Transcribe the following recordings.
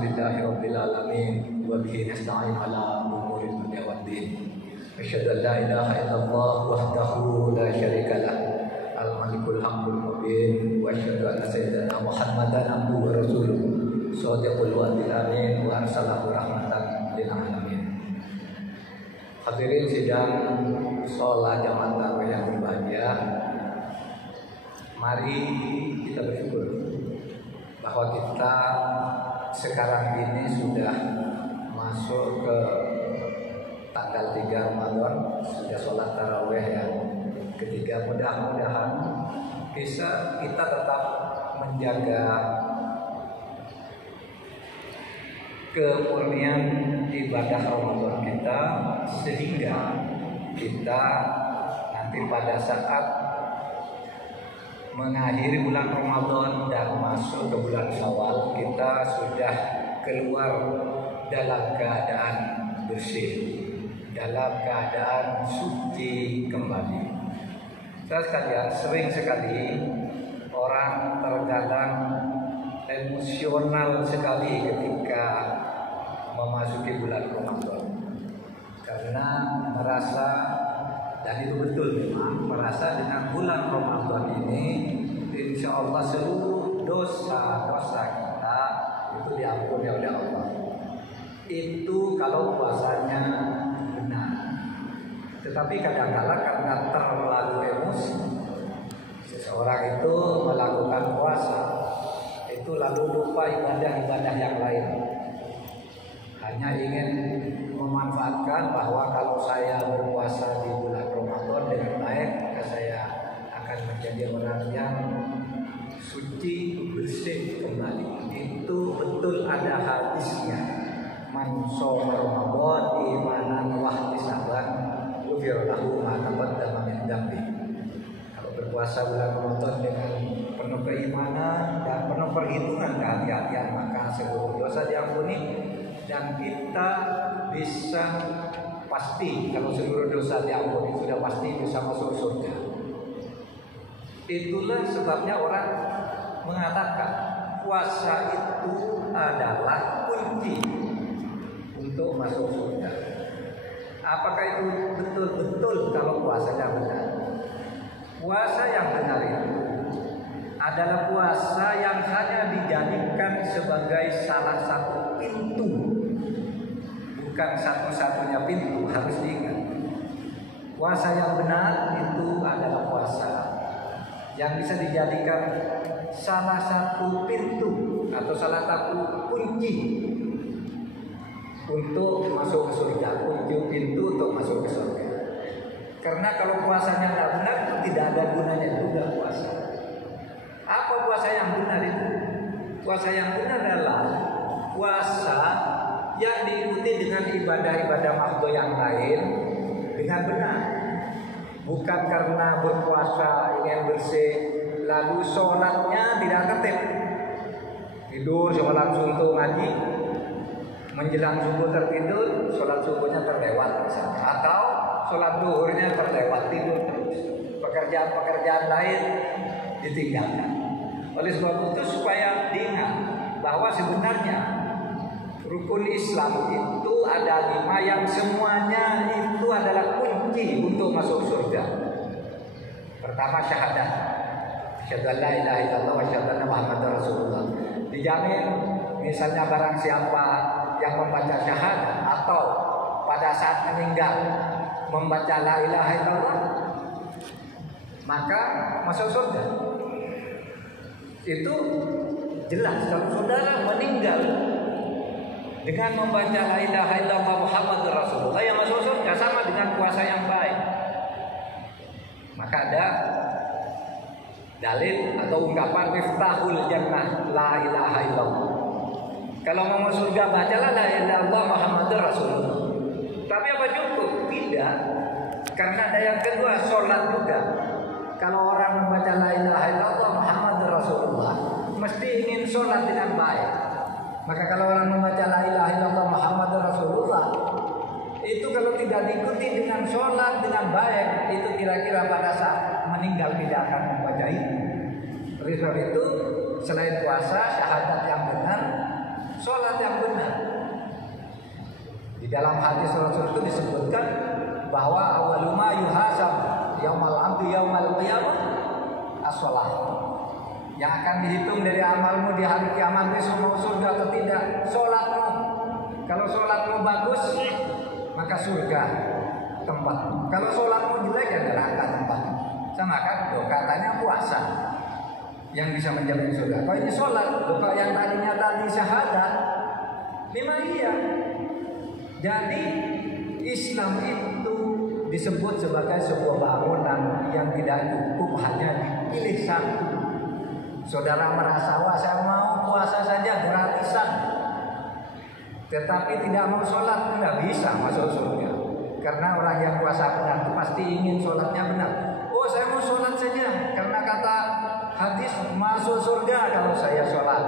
Alhamdulillahirabbil alamin wa bihi nasta'in ala umuri dunya waddin. Asyhadu an la ilaha illallah wahdahu la syarika lah al-malikul hamdul mubin wa asyhadu anna sayyidana Muhammadan abduhu wa rasuluh shadiqul wa'dil amin wa arsalahu rahmatan lil alamin. Hadirin sidang sholat jamaah tarawih yang berbahagia, mari kita bersyukur bahwa kita sekarang ini sudah masuk ke tanggal 3 Ramadan, sudah sholat tarawih yang ketiga. Mudah-mudahan kita tetap menjaga kemurnian ibadah Ramadan kita, sehingga kita nanti pada saat mengakhiri bulan Ramadan dan masuk ke bulan Syawal, kita sudah keluar dalam keadaan bersih, dalam keadaan suci kembali. Saudara sekalian, sering sekali orang terkadang emosional sekali ketika memasuki bulan Ramadan, karena merasa, dan itu betul memang, merasa dengan bulan Ramadan ini insya Allah seluruh dosa-dosa kita itu diampuni oleh Allah. Itu kalau puasanya benar. Tetapi kadang-kala karena terlalu emosi, seseorang itu melakukan puasa itu lalu lupa ibadah-ibadah yang lain, hanya ingin memanfaatkan bahwa kalau saya berpuasa di bulan Ramadan dengan baik, maka saya akan menjadi orang yang suci, bersih kembali. Itu betul ada hadisnya. Man shoma Ramadan imanan wa ihtisaban ghufira lahu ma taqaddama min dzambi. Kalau berpuasa bulan Ramadan dengan penuh keimanan dan penuh perhitungan kehati-hatian, maka seluruh dosa diampuni dan kita bisa pasti, kalau seluruh dosa diampuni sudah pasti bisa masuk surga. Itulah sebabnya orang mengatakan puasa itu adalah kunci untuk masuk surga. Apakah itu betul-betul kalau puasanya benar? Puasa yang benar itu adalah puasa yang hanya dijadikan sebagai salah satu pintu, bukan satu-satunya pintu. Harus diingat, puasa yang benar itu adalah puasa yang bisa dijadikan salah satu pintu atau salah satu kunci untuk masuk ke surga, kunci pintu untuk masuk ke surga. Karena kalau puasanya tidak benar, itu tidak ada gunanya juga puasa. Apa puasa yang benar itu? Puasa yang benar adalah puasa yang diikuti dengan ibadah-ibadah makhluk yang lain dengan benar. Bukan karena berpuasa ingin bersih lalu sholatnya tidak tertib, tidur sholat subuh ngaji, menjelang subuh tertidur, sholat subuhnya terlewat misalnya, atau sholat duhurnya terlewat, tidur terus, pekerjaan-pekerjaan lain ditinggalkan. Oleh sebab itu supaya diingat bahwa sebenarnya rukun Islam itu ada 5 yang semuanya itu adalah kunci untuk masuk surga. Pertama, syahadat, asyhadu an la ilaha illallah wa asyhadu anna Muhammadar Rasulullah. Dijamin misalnya barang siapa yang membaca syahadat atau pada saat meninggal membaca la ilaha illallah, maka masuk surga. Itu jelas. Kalau saudara meninggal dengan membaca la ilaha illallah Muhammadur Rasulullah, yang masuk surga sama dengan puasa yang baik. Maka ada dalil atau ungkapan miftahul jannah la ilaha illallah. Kalau mau masuk surga bacalah la ilaha illallah Muhammadur Rasulullah. Tapi apa cukup? Tidak. Karena ada yang kedua, sholat juga. Kalau orang membaca la ilaha illallah Muhammadur Rasulullah, mesti ingin sholat dengan baik. Maka kalau orang membaca la ilaha illallah Muhammadur Rasulullah, itu kalau tidak diikuti dengan sholat dengan baik, itu kira-kira pada saat meninggal tidak akan membaca itu. Oleh sebab itu, selain puasa, syahadat yang benar, sholat yang benar. Di dalam hadis Rasul itu disebutkan bahwa awwalu ma yuhasab yaumal abdi yaumal qiyamah as-shalah. Yang akan dihitung dari amalmu di hari kiamat besok mau surga atau tidak, sholatmu. Kalau sholatmu bagus, maka surga tempatmu. Kalau sholatmu jelek, ya neraka tempatmu. Sama kan? Katanya puasa yang bisa menjamin surga. Kalau ini sholat, kalau yang tadi syahadat, memang iya. Jadi Islam itu disebut sebagai sebuah bangunan yang tidak cukup hanya dipilih satu. Saudara merasa, wah saya mau puasa saja gratisan, tetapi tidak mau sholat, nggak bisa masuk surga. Karena orang yang puasa benar itu pasti ingin sholatnya benar. Oh saya mau sholat saja, karena kata hadis masuk surga kalau saya sholat.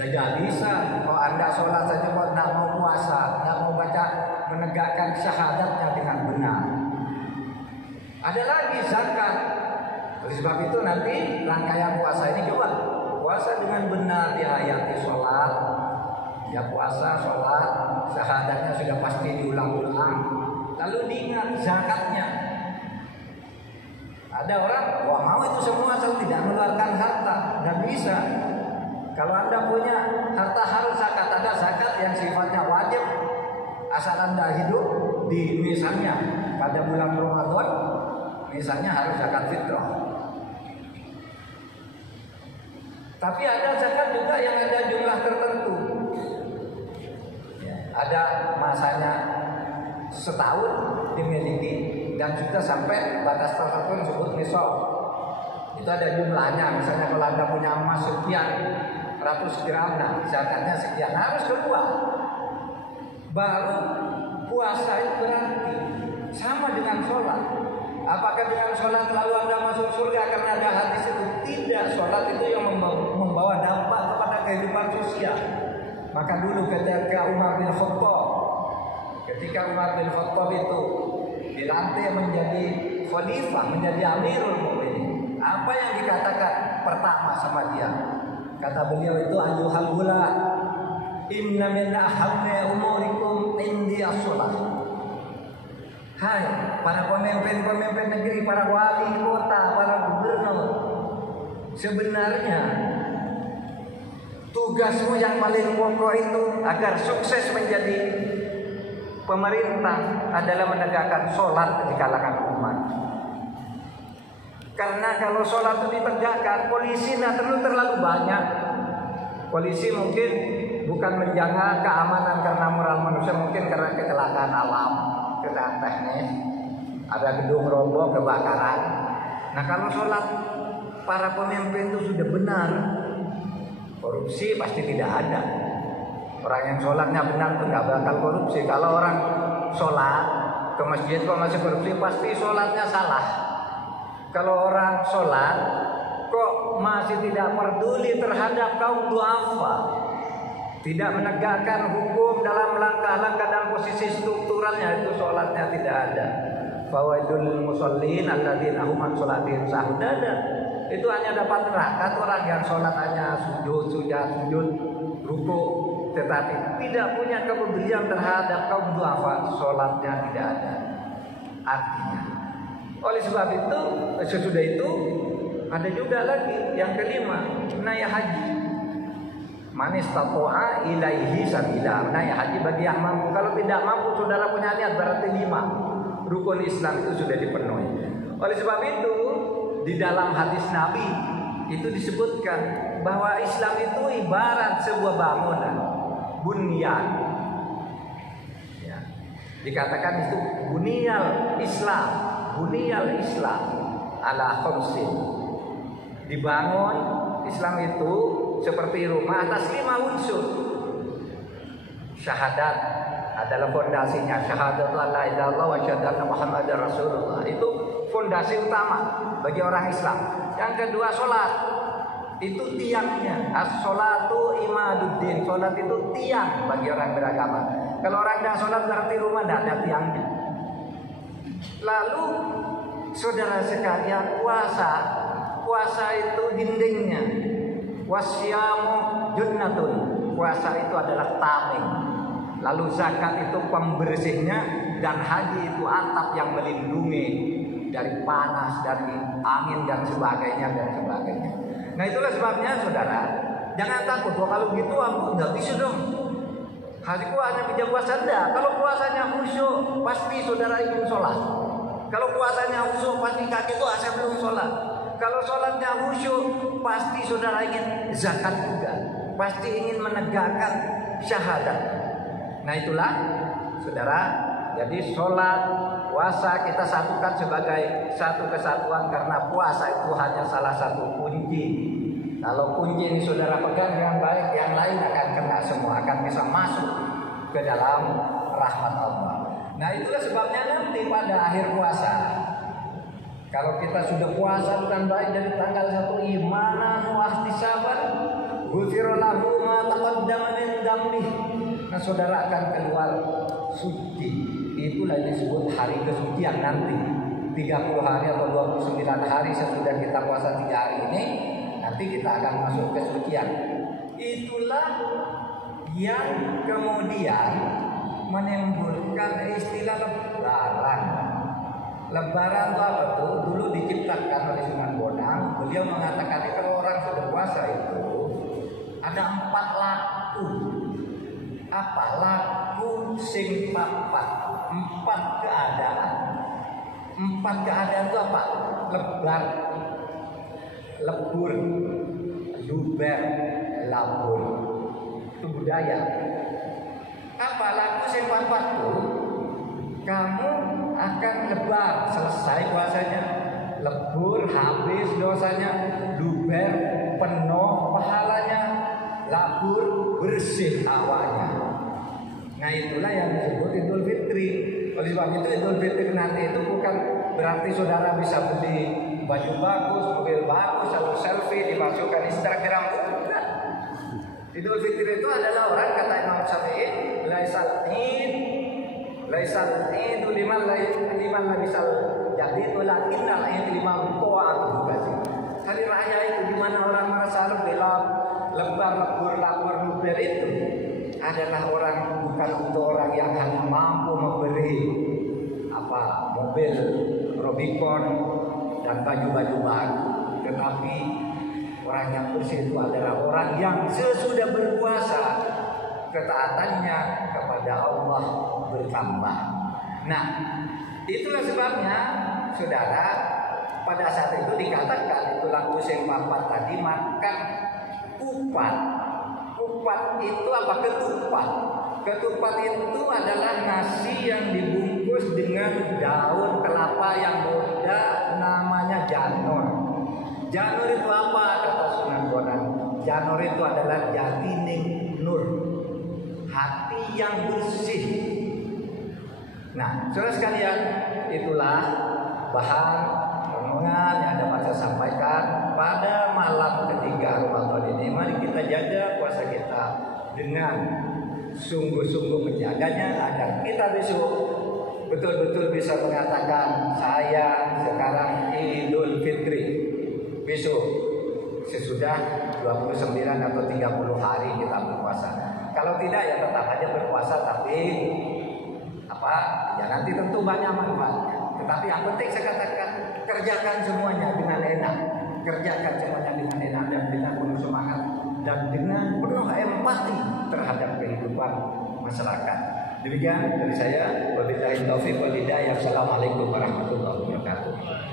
Tidak bisa. Kalau anda sholat saja, kalau tidak mau puasa, tidak mau baca menegakkan syahadatnya dengan benar. Ada lagi zakat. Oleh sebab itu nanti rangkaian puasa ini coba puasa dengan benar dihayati sholat. Ya puasa, sholat, syahadatnya sudah pasti diulang-ulang. Lalu diingat zakatnya. Ada orang, wah mau itu semua asal tidak mengeluarkan harta, tidak bisa. Kalau anda punya harta harus zakat, ada zakat yang sifatnya wajib asal anda hidup di misalnya pada bulan Ramadan, misalnya harus zakat fitrah. Tapi ada zakat juga yang ada jumlah tertentu. Ada masanya setahun dimiliki dan juga sampai batas tertentu disebut nisab. Itu ada jumlahnya. Misalnya kalau anda punya emas sekian ratus gram, nah zakatnya sekian harus keluar. Baru puasa itu berarti sama dengan sholat. Apakah dengan sholat lalu anda masuk surga karena ada hadis itu? Tidak, sholat itu yang membawa dampak kepada kehidupan sosial. Maka dulu ketika Umar bin Khattab itu dilantik menjadi khalifah, menjadi Amirul Mukminin, apa yang dikatakan pertama sama dia? Kata beliau itu, ayyuhal gula, inna min ahammi umurikum indi as-shalah. Hai para pemimpin negeri, para wali kota, para gubernur, sebenarnya tugasmu yang paling pokok itu agar sukses menjadi pemerintah adalah menegakkan sholat di kalangan umat. Karena kalau sholat itu ditegakkan, polisi tidak terlalu banyak. Polisi mungkin bukan menjaga keamanan karena moral manusia, mungkin karena kecelakaan alam, kecelakaan teknis, ada gedung roboh, kebakaran. Nah kalau sholat para pemimpin itu sudah benar, korupsi pasti tidak ada. Orang yang sholatnya benar itu nggak bakal korupsi. Kalau orang sholat ke masjid kok masih korupsi, pasti sholatnya salah. Kalau orang sholat kok masih tidak peduli terhadap kaum duafa, tidak menegakkan hukum dalam langkah-langkah dan posisi strukturalnya, itu sholatnya tidak ada. Fawaidul musallin alladzina hum an sholatihim sahun, ada. Itu hanya dapat neraka orang yang sholat hanya sujud, ruku, tetapi tidak punya kepedulian terhadap kaum duafa, sholatnya tidak ada artinya. Oleh sebab itu, sesudah itu ada juga lagi yang kelima, naik haji. Man istata'a ilaihi sabila. Naik haji bagi yang mampu. Kalau tidak mampu, saudara punya niat, berarti 5 rukun Islam itu sudah dipenuhi. Oleh sebab itu, di dalam hadis Nabi itu disebutkan bahwa Islam itu ibarat sebuah bangunan, bunyan. Ya. Dikatakan itu bunyal Islam ala khamsin. Dibangun Islam itu seperti rumah atas 5 unsur. Syahadat adalah fondasinya, syahadat la ilaha illallah wa syahadat Muhammadar Rasulullah. Itu fondasi utama bagi orang Islam. Yang kedua, sholat. Itu tiangnya. As-sholatu imaduddin. Sholat itu tiang bagi orang beragama. Kalau orang tidak sholat berarti rumah tidak ada tiangnya. Lalu saudara sekalian, puasa itu dindingnya. Wasyamu junnatun. puasa itu adalah tameng, lalu zakat itu pembersihnya, dan haji itu atap yang melindungi dari panas, dari angin dan sebagainya dan sebagainya. Nah itulah sebabnya saudara, jangan takut. Wah kalau gitu aku nggak bisa dong. Hariku hanya bisa puasa enggak. Kalau puasanya khusyuk, pasti saudara ingin sholat. Kalau puasanya khusyuk, pasti kaki itu saya belum sholat. Kalau sholatnya khusyuk, pasti saudara ingin zakat juga. Pasti ingin menegakkan syahadat. Nah itulah saudara. Jadi sholat, puasa kita satukan sebagai satu kesatuan, karena puasa itu hanya salah satu kunci. Kalau kunci ini saudara pegang dengan baik, yang lain akan kena semua, akan bisa masuk ke dalam rahmat Allah. Nah itulah sebabnya nanti pada akhir puasa, kalau kita sudah puasa dengan baik dari tanggal 1 imanan wa ihtisaban, ghufira lahu ma taqaddama min dzambi. Nah saudara akan keluar suci. Itulah disebut hari kesucian nanti. 30 hari atau 29 hari sesudah kita puasa 3 hari ini, nanti kita akan masuk kesucian. Itulah yang kemudian menimbulkan istilah lebaran. Lebaran itu apa tuh? Dulu diciptakan oleh Sunan Bonang. Beliau mengatakan kalau orang sudah puasa itu ada 4 laku. Apa? Laku sing papat. 4 keadaan. 4 keadaan itu apa? Lebar, lebur, luber, labur. Itu budaya. Apa laku sing papat tuh? Kamu akan lebar selesai puasanya, lebur habis dosanya, luber penuh pahalanya, labur bersih awalnya. Nah itulah yang disebut Idul Fitri. Oleh sebab itu Idul Fitri nanti itu bukan berarti saudara bisa beli baju bagus, mobil bagus, atau selfie dimasukkan Instagram. Bukan. Idul Fitri itu adalah orang, kata Imam Syafi'i, laisal idu liman labisal jadi tulakinnal id liman ta'atuhu kasih. Hari raya itu di mana orang merasa lebih lebar, lebur, luber itu adalah orang, bukan untuk orang yang hanya mampu memberi mobil Robicon dan baju-baju baru, tetapi orang yang bersih itu adalah orang yang sesudah berpuasa ketaatannya kepada Allah bertambah. Nah, itulah sebabnya saudara, pada saat itu dikatakan itulah usia papat tadi makan kupat. Kupat itu apa? Ketupat. Ketupat itu adalah nasi yang dibungkus dengan daun kelapa yang muda, namanya janur. Janur itu apa? Kata Sunan Bonang. Janur itu adalah jatining nur, hati yang bersih. Nah, saudara sekalian, itulah bahan renungan yang dapat saya sampaikan pada malam ketiga Ramadan ini. Mari kita jaga puasa kita dengan sungguh-sungguh menjaganya agar kita besok betul-betul bisa mengatakan saya sekarang Idul Fitri. Besok sesudah 29 atau 30 hari kita berpuasa. Kalau tidak ya tetap aja berpuasa, tapi ya nanti tentu banyak manfaatnya. Tetapi yang penting saya katakan, kerjakan semuanya dengan enak. Kerjakan semuanya dengan enak dan dengan penuh semangat dan dengan penuh empati terhadap kehidupan masyarakat. Demikian dari saya. Wabillahi taufiq wal hidayah. Assalamualaikum warahmatullahi wabarakatuh.